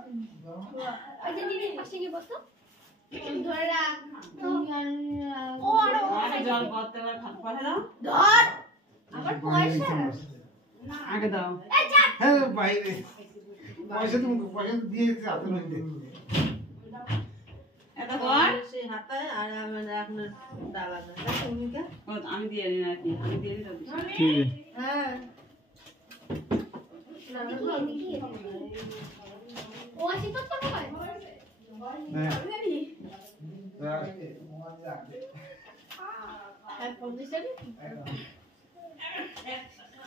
ওই যে দিদি পাশে গিয়ে বসো ধরে রাখ ও আরে জল করতে আর খাট পাঠে দাও ধর আমার পয়সা আগে দাও হ্যাঁ বাইরে পয়সা তুমি পয়সা দিয়ে দিতে হাতে মধ্যে এটা কর সেই হাতে আর আমরা এখন ডালা দাও তুমি কে আমি দিয়ে দিই নাকি আমি দিয়ে দিই ঠিক আছে হ্যাঁ ও আসি তো তো হয় হ্যাঁ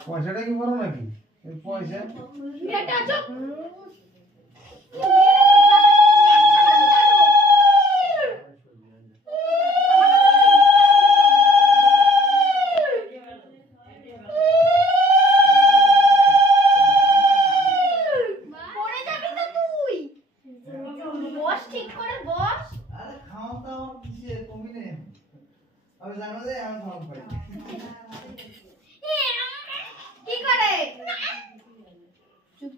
পয়সাটা কি বড় নাকি পয়সা এটা চুপ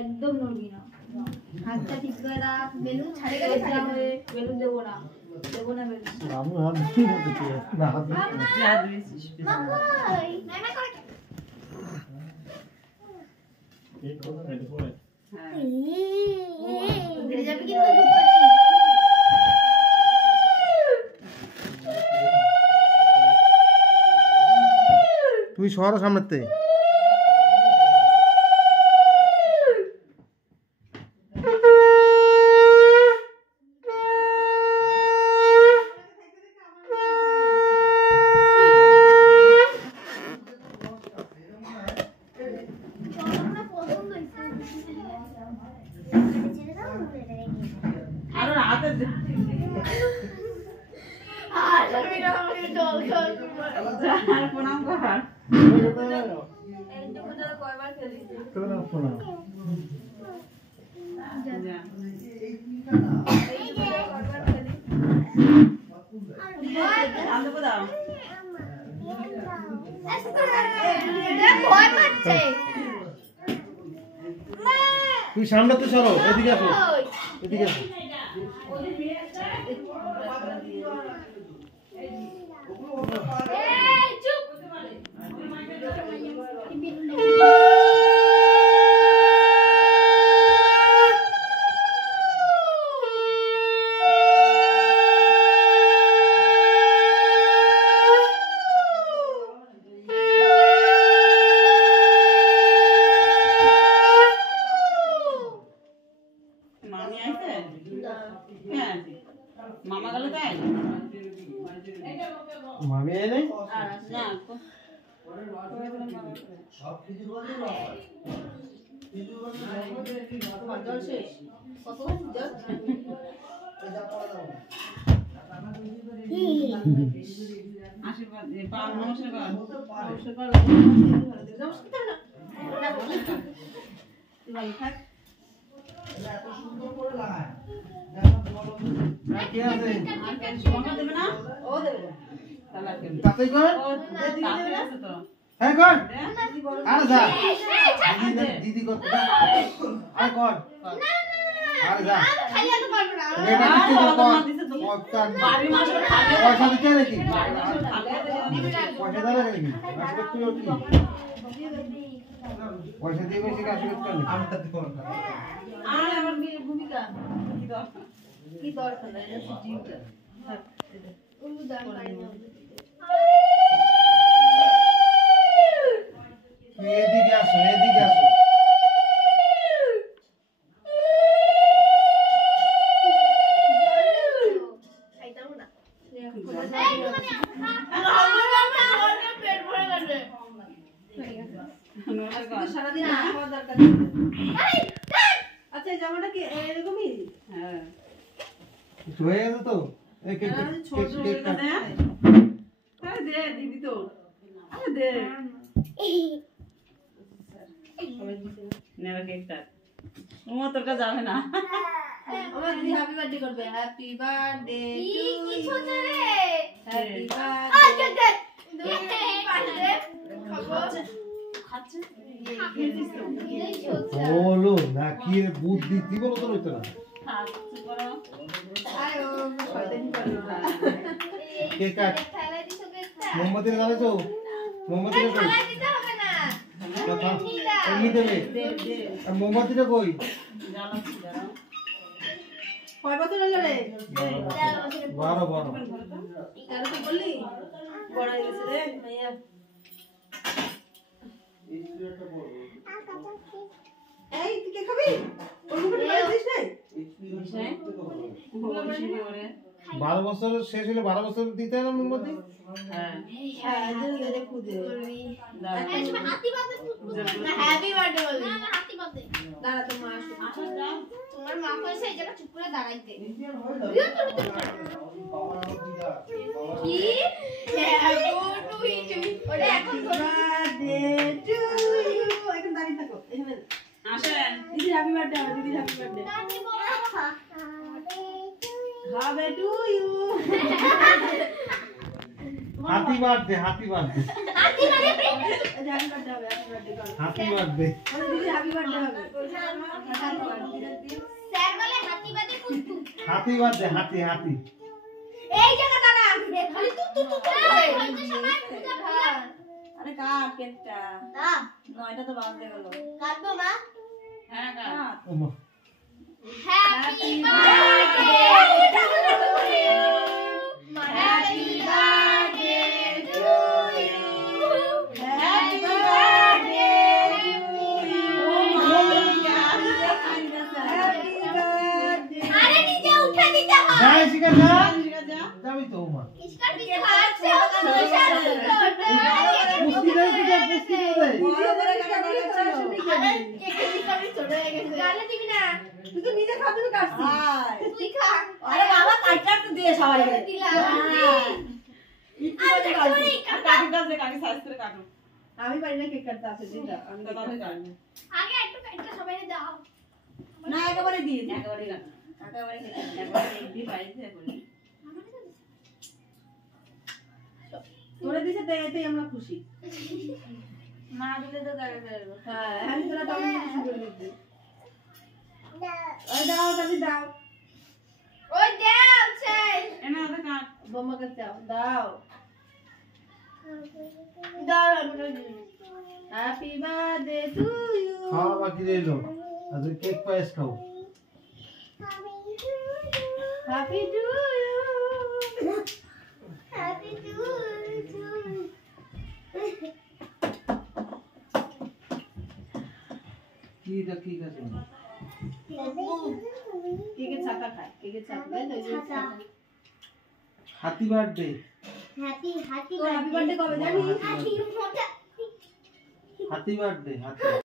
একদম নড়বি না হাতটা ঠিক করে রাখ বেলুন ছাড়ে গেলে বেলুন দেবো না বেলুন আমি হাত দিয়ে বলতে না হাত দিয়েছিস না করে এই কথা রেডি করে হ্যাঁ ধীরে যাবে কিন্তু তুই শহর সামনেতে তুই সামনে তো সরো এদিকে আসো এদিকে আসো মামা গেল তাই মামি এনে না সব কিছু বলতে কিছু বলতে শেষ কত জল এটা পড়া দাও আশীর্বাদ পাল নমস্কার নমস্কার তুই ভালো থাক এত সুন্দর করে লাগায় কে আছে মামা দেবে না ও দেবে তাতেই কর ও দিদি আছে তো হ্যাঁ কর আরে যা দিদি কর আরে কর আরে যা খালি এত পারবে না এটা দিতে তো কর বাড়ি মাসে খালি পয়সা দিতে নাকি খালি পয়সা দেবে নাকি আশীর্বাদ করে কি পয়সা দিয়ে বেশি আশীর্বাদ করে আমি তো দেব না আর আমার ভূমিকা কি দরকার এটা জিওটা ও দরকার এদিকে আসো এদিকে আসো খাইতাম না পেট ভরে গেছে সারাদিন খাওয়া দরকার আচ্ছা জামাটা কি এরকমই হ্যাঁ হয়ে গেছে তো এই কেক ছোট কেক কেক দে আরে দে দিবি তো আরে দে নেবা কেকটা ও তোর কাছে যাবে না আমার দিদি হ্যাপি বার্থডে করবে হ্যাপি বার্থডে টু কি ছোটা রে হ্যাপি বার্থডে বার্থডে খাচ্ছে বলো না কি বুদ্ধি জীবন তো হইতো না খাচ্ছে করো আয়ো শয়তানি করো না কেক কাট থালা দিছো কেকটা মোমবাতি জ্বালাইছ মোমবাতি কই থালা দিতে হবে না কথা এমনি দেবে দে দে আর মোমবাতিটা কই জ্বালাচ্ছি দাঁড়াও কয় বছর হলো রে 12 12 কেন তো বললি বড় হয়ে গেছে রে মাইয়া এই তুই কে খাবি ওর মুখে পাইছিস নাই 12 বছর শেষ হলে 12 বছর দিতে না মোমবাতি হ্যাঁ হ্যাঁ জেনে খুদে হাতি বার্থডে না হ্যাপি বার্থডে বলবি না হাতি বার্থডে দাঁড়া তো মা আসো যাও তোমার মা কইছে এই জায়গা চুপ করে দাঁড়াইতে কি হ্যাপি টু ইউ ওটা এখন বার্থডে টু ইউ এখন দাঁড়িয়ে থাকো এখানে আসেন দিদি হ্যাপি বার্থডে হবে দিদি হ্যাপি বার্থডে দাঁড়িয়ে বলো হবে টু ইউ হাতি বার্থডে হাতি মানে হ্যাপি বার্থডে হবে হ্যাপি বার্থডে করো হাতি বার্থডে মানে দিদি হ্যাপি বার্থডে হবে স্যার বলে হাতি বাদে কুতু হাতি বার্থডে হাতি হাতি এই জায়গা দাঁড়া খালি তু করে হইতে সময় পূজা পূজা আরে কাট কেকটা না 9টা তো বাজতে গেল কাটবো মা হ্যাঁ কাট ওমা happy birthday happy birthday to you happy birthday আরে নিচে উঠে দিতে হয় যাই শিখা যা যাবি তো ওমা কিসকার দিতে হচ্ছে তো দোষার পুষ্টি দেয় তো পুষ্টি দেয় বড় করে কাটা আরে কেকে দিতে আমি ছোট হয়ে গেছে গালে দিবি না তুই তো নিজে খাবি না কাটছিস তুই খা আরে বাবা কাটটা তো দিয়ে সবাইকে দিলাম কাটি সাইজ করে কাটো আমি পারি না কেক কাটতে আছে দিদা আমি তো তাহলে কাটবো আগে একটু কাটটা সবাই দাও না একেবারে দিয়ে একেবারে কাটো একেবারে একেবারে দি পাইছে বলি তোরে দিছে তো এতেই আমরা খুশি না দিলে তো গায়ে ফেলবো হ্যাঁ আমি তোরা টাউন থেকে শুরু করে দিতে ওই দাও তাহলে দাও ওই দাও চাই এনে ওটা কাট বোমাকে দাও দাও দাও হ্যাপি বার্থডে টু ইউ খাওয়া বাকি রইলো আজ কেক পায়েস খাও happy to you happy to কি দা কি কাছে কেকের ছাতা খায় কেকের ছাতা হাতি বার্থডে হ্যাপি তো হ্যাপি বার্থডে কবে জানিস হাতি হাতি বার্থডে হাতি